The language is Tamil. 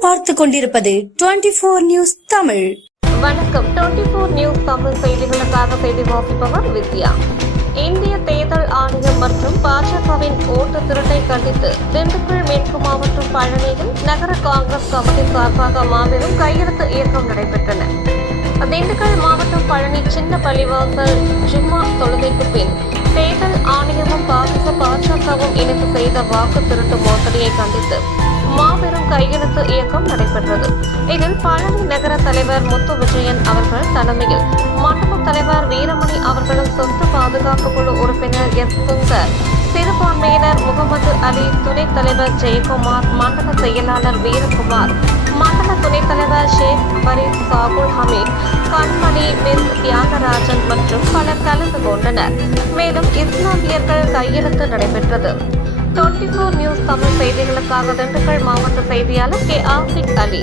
நீங்கள் பார்த்து கொண்டிருப்பது 24 நியூஸ் தமிழ். வணக்கம். 24 நியூஸ் தமிழ் செய்திகளுக்காக செய்தி வாசிப்பவர் வித்யா. இந்திய தேர்தல் ஆணையம் மற்றும் பாஜகவின் ஓட்டு திருட்டை கண்டித்து திண்டுக்கல் மேற்கு மாவட்டம் பழனியில் நகர காங்கிரஸ் கமிட்டி சார்பாக மாபெரும் கையெழுத்து இயக்கம் நடைபெற்றன. திண்டுக்கல் மாவட்டம் பழனி சின்ன பள்ளிவாசல் ஜும்மா தொழுகைக்கு பின் தேர்தல் ஆணையமும் பாஜகவும் இணைந்து செய்த வாக்கு திருட்டு மோசடியை கண்டித்து மாபெரும் கையெழுத்து இயக்கம் நடைபெற்றது. இதில் பழனி நகர தலைவர் முத்து விஜயன் அவர்கள் தலைமையில் மண்டல தலைவர் வீரமணி அவர்களும் சொத்து பாதுகாப்பு குழு உறுப்பினர் எஸ் சுந்தர், சிறுபான்மையினர் முகமது அலி, துணைத் தலைவர் ஜெயக்குமார், மண்டல செயலாளர் வீரகுமார், மண்டல துணைத் தலைவர் ஷேக் பரீத், சாகுல் ஹமீத், கண்மணி, மிஸ் தியாகராஜன் மற்றும் பலர் கலந்து கொண்டனர். மேலும் இஸ்லாமியர்கள் கையெழுத்து நடைபெற்றது. 24 நியூஸ் தமிழ் செய்திகளுக்காக திண்டுக்கல் மாவட்ட செய்தியாளர் கே ஆசிக் அலி.